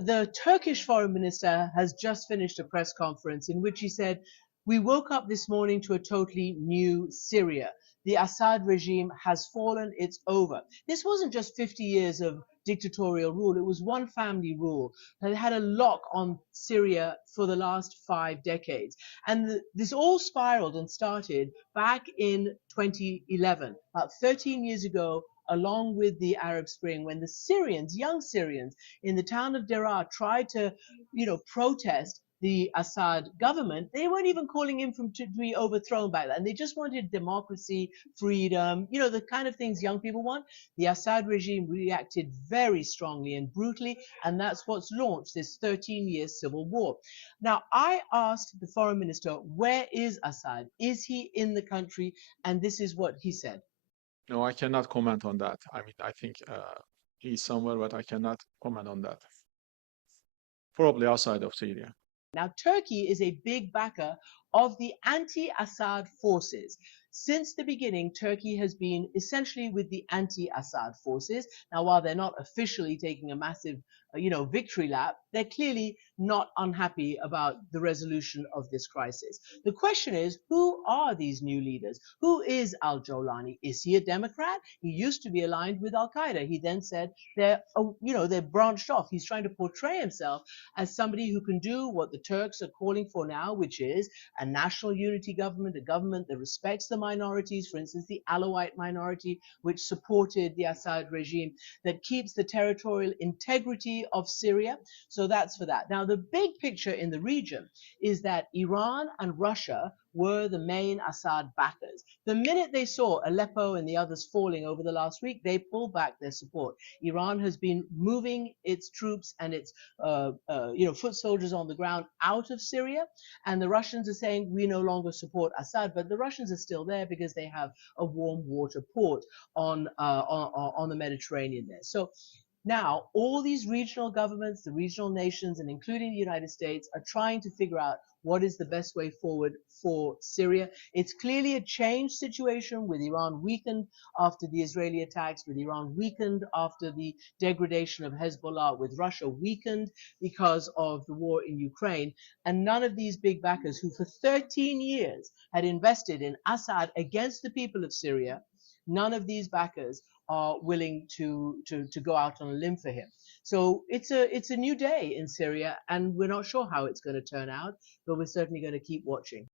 The Turkish foreign minister has just finished a press conference in which he said, "We woke up this morning to a totally new Syria. The Assad regime has fallen, it's over." This wasn't just 50 years of dictatorial rule, it was one family rule that had a lock on Syria for the last 5 decades. And this all spiraled and started back in 2011, about 13 years ago, along with the Arab Spring, when the Syrians, young Syrians, in the town of Deraa tried to, protest the Assad government. They weren't even calling him to be overthrown by that. And they just wanted democracy, freedom, the kind of things young people want. The Assad regime reacted very strongly and brutally, and that's what's launched this 13-year civil war. Now, I asked the foreign minister, where is Assad? Is he in the country? And this is what he said. No, I cannot comment on that. I mean, I think he's somewhere, but I cannot comment on that. Probably outside of Syria. Now, Turkey is a big backer of the anti-Assad forces. Since the beginning, Turkey has been essentially with the anti-Assad forces. Now, while they're not officially taking a massive, victory lap, they're clearly not unhappy about the resolution of this crisis. The question is, who are these new leaders? Who is al-Jawlani? Is he a Democrat? He used to be aligned with Al-Qaeda. He then said they're branched off. He's trying to portray himself as somebody who can do what the Turks are calling for now, which is a national unity government, a government that respects the minorities, for instance, the Alawite minority, which supported the Assad regime, that keeps the territorial integrity of Syria. So that's for that. Now, the big picture in the region is that Iran and Russia were the main Assad backers. The minute they saw Aleppo and the others falling over the last week, they pulled back their support. Iran has been moving its troops and its foot soldiers on the ground out of Syria, and the Russians are saying we no longer support Assad, but the Russians are still there because they have a warm water port on the Mediterranean there. So now, all these regional governments, the regional nations, and including the United States, are trying to figure out what is the best way forward for Syria. It's clearly a changed situation with Iran weakened after the Israeli attacks, with Iran weakened after the degradation of Hezbollah, with Russia weakened because of the war in Ukraine. And none of these big backers who for 13 years had invested in Assad against the people of Syria, none of these backers are willing to go out on a limb for him. So it's a new day in Syria, and we're not sure how it's going to turn out, but we're certainly going to keep watching.